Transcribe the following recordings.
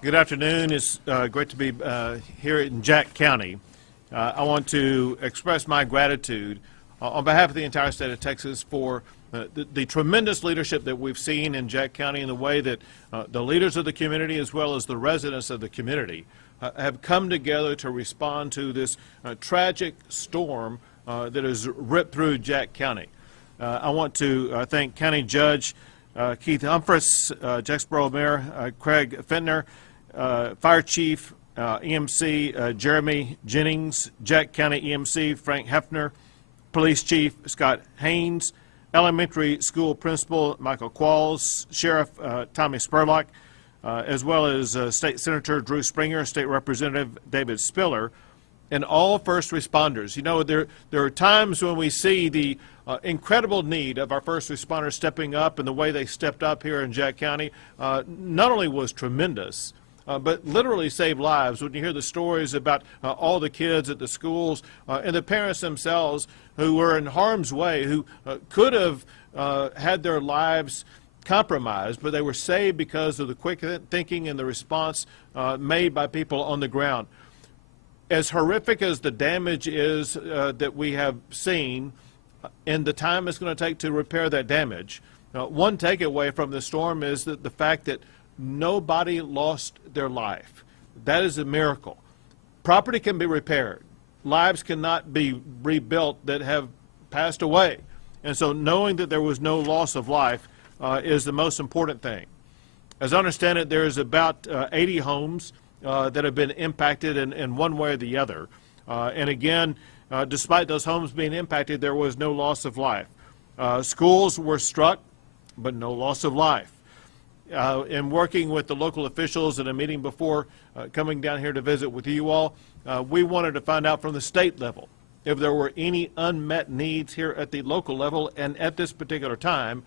Good afternoon. It's great to be here in Jack County. I want to express my gratitude on behalf of the entire state of Texas for the tremendous leadership that we've seen in Jack County and the way that the leaders of the community as well as the residents of the community have come together to respond to this tragic storm that has ripped through Jack County. I want to thank County Judge Keith Humphreys, Jacksboro Mayor Craig Fentner, Fire Chief EMC Jeremy Jennings, Jack County EMC Frank Hefner, Police Chief Scott Haynes, Elementary School Principal Michael Qualls, Sheriff Tommy Spurlock, as well as State Senator Drew Springer, State Representative David Spiller, and all first responders. You know, there are times when we see the incredible need of our first responders stepping up, and the way they stepped up here in Jack County not only was tremendous, but literally saved lives. When you hear the stories about all the kids at the schools and the parents themselves who were in harm's way, who could have had their lives compromised, but they were saved because of the quick thinking and the response made by people on the ground. As horrific as the damage is that we have seen and the time it's going to take to repair that damage, one takeaway from the storm is that the fact that nobody lost their life. That is a miracle. Property can be repaired. Lives cannot be rebuilt that have passed away. And so knowing that there was no loss of life is the most important thing. As I understand it, there's about 80 homes that have been impacted in one way or the other. And again, despite those homes being impacted, there was no loss of life. Schools were struck, but no loss of life. In working with the local officials in a meeting before coming down here to visit with you all, we wanted to find out from the state level if there were any unmet needs here at the local level, and at this particular time,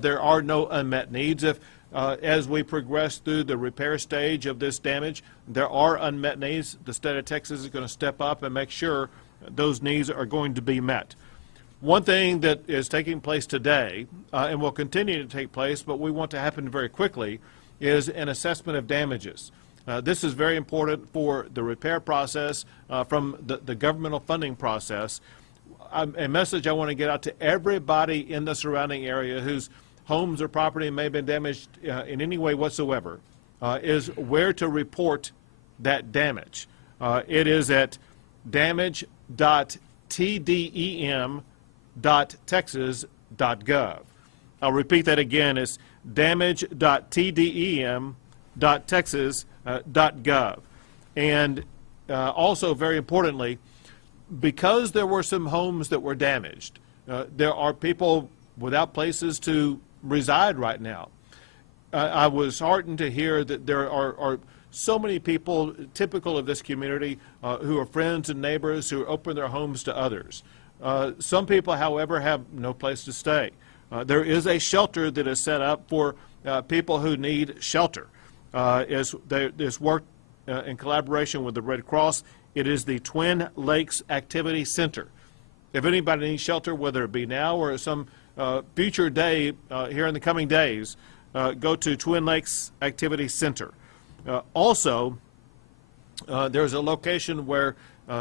there are no unmet needs. If as we progress through the repair stage of this damage, there are unmet needs, the state of Texas is going to step up and make sure those needs are going to be met. One thing that is taking place today, and will continue to take place, but we want to happen very quickly, is an assessment of damages. This is very important for the repair process from the governmental funding process. A message I want to get out to everybody in the surrounding area whose homes or property may have been damaged in any way whatsoever is where to report that damage. It is at damage.tdem.texas.gov. I'll repeat that again. It's damage.tdem.texas.gov. And also, very importantly, because there were some homes that were damaged, there are people without places to reside right now. I was heartened to hear that there are so many people typical of this community who are friends and neighbors who open their homes to others. Some people, however, have no place to stay. There is a shelter that is set up for people who need shelter. There's work in collaboration with the Red Cross. It is the Twin Lakes Activity Center. If anybody needs shelter, whether it be now or some future day here in the coming days, go to Twin Lakes Activity Center. Also, there's a location where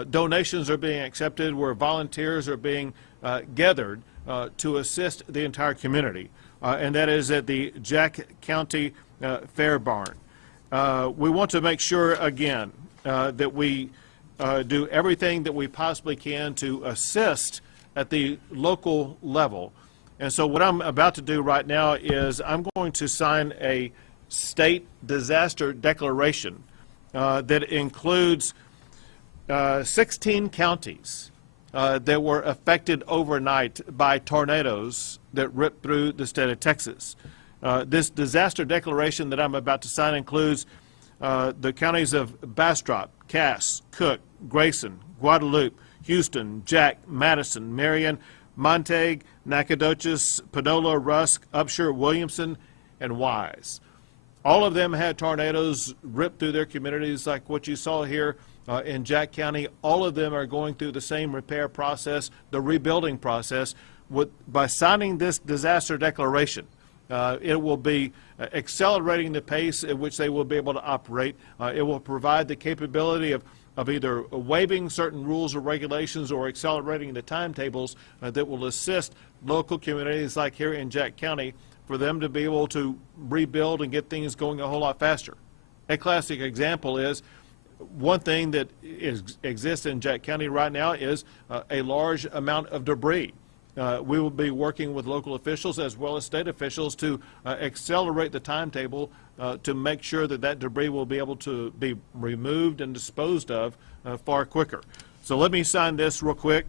donations are being accepted, where volunteers are being gathered to assist the entire community, and that is at the Jack County Fair Barn. We want to make sure, again, that we do everything that we possibly can to assist at the local level. And so what I'm about to do right now is I'm going to sign a state disaster declaration that includes 16 counties that were affected overnight by tornadoes that ripped through the state of Texas. This disaster declaration that I'm about to sign includes the counties of Bastrop, Cass, Cook, Grayson, Guadalupe, Houston, Jack, Madison, Marion, Montague, Nacogdoches, Panola, Rusk, Upshur, Williamson, and Wise. All of them had tornadoes rip through their communities like what you saw here in Jack County. All of them are going through the same repair process, the rebuilding process. By signing this disaster declaration, it will be accelerating the pace at which they will be able to operate. It will provide the capability of either waiving certain rules or regulations or accelerating the timetables that will assist local communities like here in Jack County for them to be able to rebuild and get things going a whole lot faster. A classic example is one thing that exists in Jack County right now is a large amount of debris. We will be working with local officials as well as state officials to accelerate the timetable to make sure that that debris will be able to be removed and disposed of far quicker. So let me sign this real quick.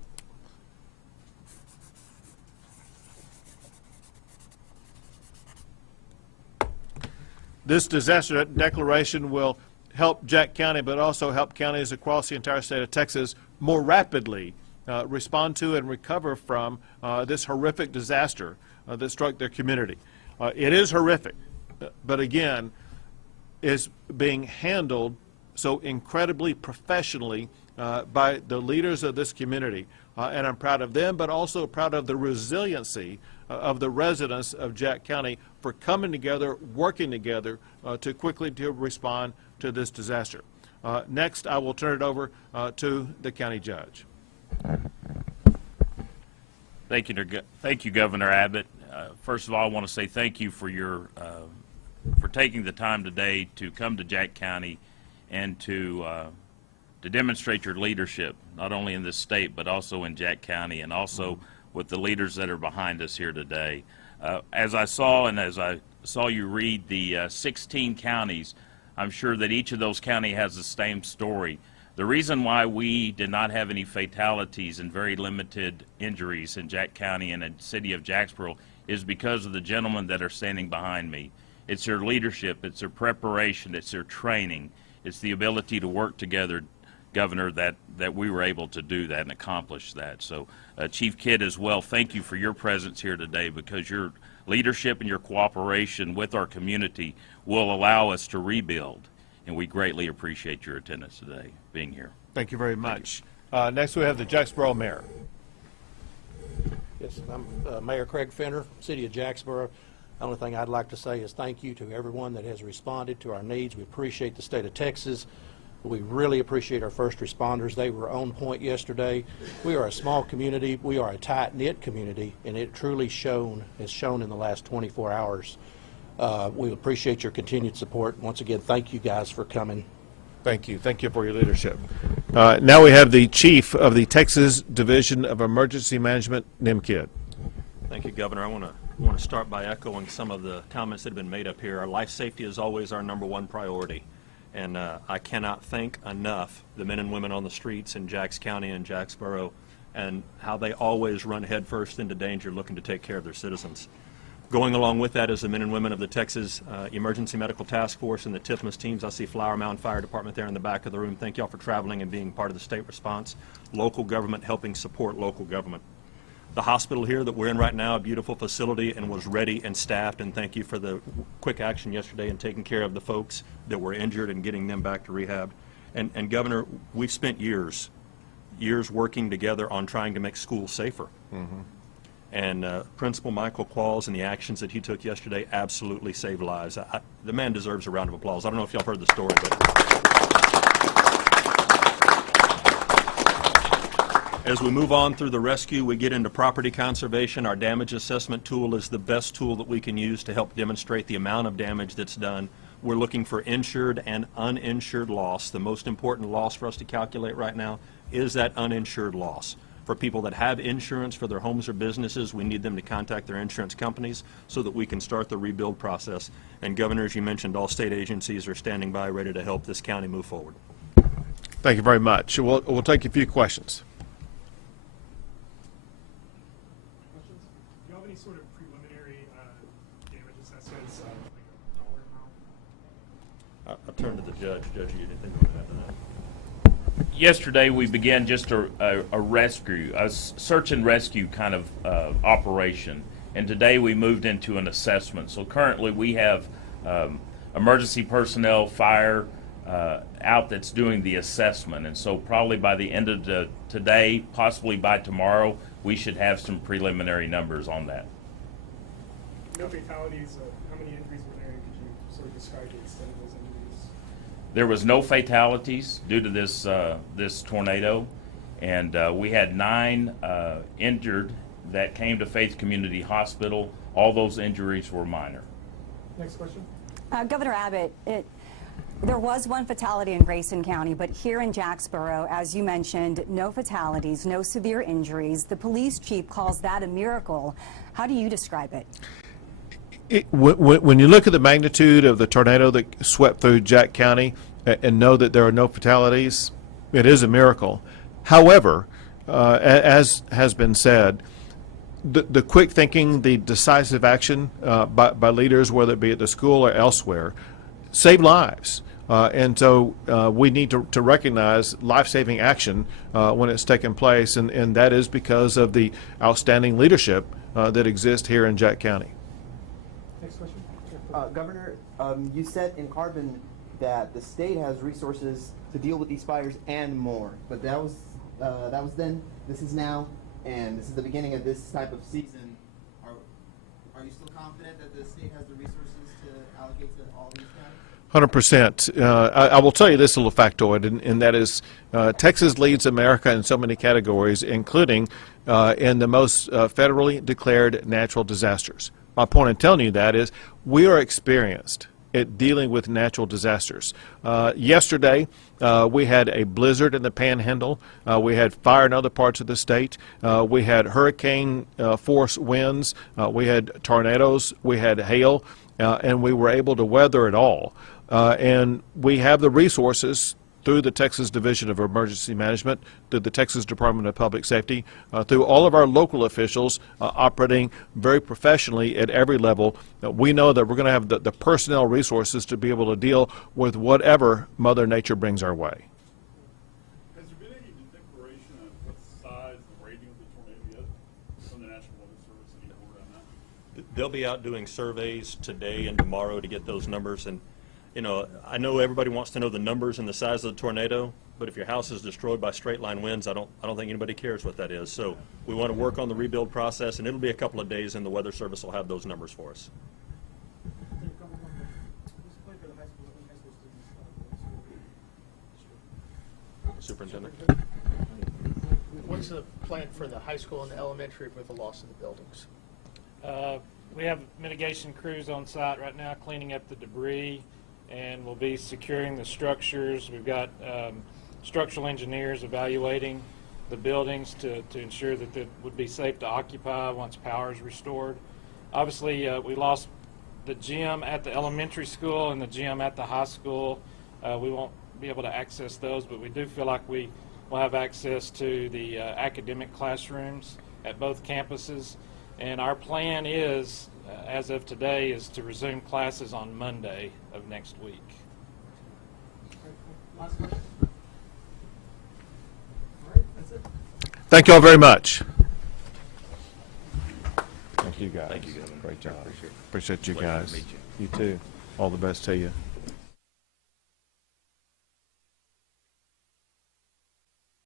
This disaster declaration will help Jack County, but also help counties across the entire state of Texas more rapidly respond to and recover from this horrific disaster that struck their community. It is horrific, but again, is being handled so incredibly professionally by the leaders of this community. And I'm proud of them, but also proud of the resiliency of the residents of Jack County for coming together, working together to quickly respond to this disaster. Next, I will turn it over to the county judge. Thank you, Governor Abbott. First of all, I want to say thank you for for taking the time today to come to Jack County and to demonstrate your leadership, not only in this state but also in Jack County, and also with the leaders that are behind us here today. As I saw you read the 16 counties, I'm sure that each of those counties has the same story. The reason why we did not have any fatalities and very limited injuries in Jack County and the city of Jacksboro is because of the gentlemen that are standing behind me. It's their leadership, it's their preparation, it's their training, it's the ability to work together, Governor, that we were able to do that and accomplish that. So Chief Kidd as well, thank you for your presence here today, because your leadership and your cooperation with our community will allow us to rebuild. And we greatly appreciate your attendance today, being here. Thank you very much. Next we have the Jacksboro Mayor. Yes, I'm Mayor Craig Fender, City of Jacksboro. The only thing I'd like to say is thank you to everyone that has responded to our needs. We appreciate the state of Texas. We really appreciate our first responders. They were on point yesterday. We are a small community. We are a tight-knit community, and it truly has shown in the last 24 hours. We appreciate your continued support. Once again, thank you guys for coming. Thank you. Thank you for your leadership. Now we have the Chief of the Texas Division of Emergency Management, Nim Kidd. Thank you, Governor. I want to start by echoing some of the comments that have been made up here. Our life safety is always our #1 priority. And I cannot thank enough the men and women on the streets in Jax County and Jacksboro, and how they always run headfirst into danger looking to take care of their citizens. Going along with that is the men and women of the Texas Emergency Medical Task Force and the TIFMAS teams. I see Flower Mound Fire Department there in the back of the room. Thank y'all for traveling and being part of the state response. Local government helping support local government. The hospital here that we're in right now, a beautiful facility, and was ready and staffed, and thank you for the quick action yesterday in taking care of the folks that were injured and getting them back to rehab. And Governor, we've spent years working together on trying to make schools safer. Mm-hmm. And Principal Michael Qualls and the actions that he took yesterday absolutely saved lives. The man deserves a round of applause. I don't know if y'all heard the story, but as we move on through the rescue, we get into property conservation. Our damage assessment tool is the best tool that we can use to help demonstrate the amount of damage that's done. We're looking for insured and uninsured loss. The most important loss for us to calculate right now is that uninsured loss. For people that have insurance for their homes or businesses, we need them to contact their insurance companies so that we can start the rebuild process. And Governor, as you mentioned, all state agencies are standing by ready to help this county move forward. Thank you very much. We'll take a few questions. Do you have any sort of preliminary damage assessments, like a dollar amount? I'll turn to the judge. Judge, you anything to add to that? Yesterday we began just a rescue, a search and rescue kind of operation, and today we moved into an assessment. So currently we have emergency personnel, fire, out that's doing the assessment. And so probably by the end of today, possibly by tomorrow, we should have some preliminary numbers on that. No fatalities. How many injuries were there? Could you sort of describe the extent of those injuries? There was no fatalities due to this tornado, and we had 9 injured that came to Faith Community Hospital. All those injuries were minor. Next question. Governor Abbott, there was one fatality in Grayson County, but here in Jacksboro, as you mentioned, no fatalities, no severe injuries. The police chief calls that a miracle. How do you describe it? When you look at the magnitude of the tornado that swept through Jack County and know that there are no fatalities, it is a miracle. However, as has been said, the quick thinking, the decisive action by leaders, whether it be at the school or elsewhere, save lives. And so we need to recognize life-saving action when it's taken place, and that is because of the outstanding leadership that exists here in Jack County. Next question. Governor, you said in Carbon that the state has resources to deal with these fires and more, but that was then, this is now, and this is the beginning of this type of season. Are you still confident that the state has the resources to allocate to all these counties? 100%. I will tell you this little factoid, and that is Texas leads America in so many categories, including in the most federally declared natural disasters. My point in telling you that is we are experienced at dealing with natural disasters. Yesterday, we had a blizzard in the Panhandle. We had fire in other parts of the state. We had hurricane force winds. We had tornadoes. We had hail. And we were able to weather it all. And we have the resources through the Texas Division of Emergency Management, through the Texas Department of Public Safety, through all of our local officials operating very professionally at every level. We know that we're going to have the personnel resources to be able to deal with whatever Mother Nature brings our way. Has there been any declaration of what size the rating of the tornado is from the National Weather Service? Any word on that? They'll be out doing surveys today and tomorrow to get those numbers. And, you know, I know everybody wants to know the numbers and the size of the tornado, but if your house is destroyed by straight line winds, I don't think anybody cares what that is. So we want to work on the rebuild process, and it'll be a couple of days, and the Weather Service will have those numbers for us. Superintendent. What's the plan for the high school and the elementary with the loss of the buildings? We have mitigation crews on site right now cleaning up the debris, and we'll be securing the structures. We've got structural engineers evaluating the buildings to ensure that they would be safe to occupy once power is restored. Obviously, we lost the gym at the elementary school and the gym at the high school. We won't be able to access those, but we do feel like we will have access to the academic classrooms at both campuses. And our plan is, as of today, is to resume classes on Monday of next week. Last question. All right, that's it. Thank you all very much. Thank you, guys. Thank you, Governor. Great job. Appreciate it. Appreciate you Pleasure to guys. meet You too. All the best to you.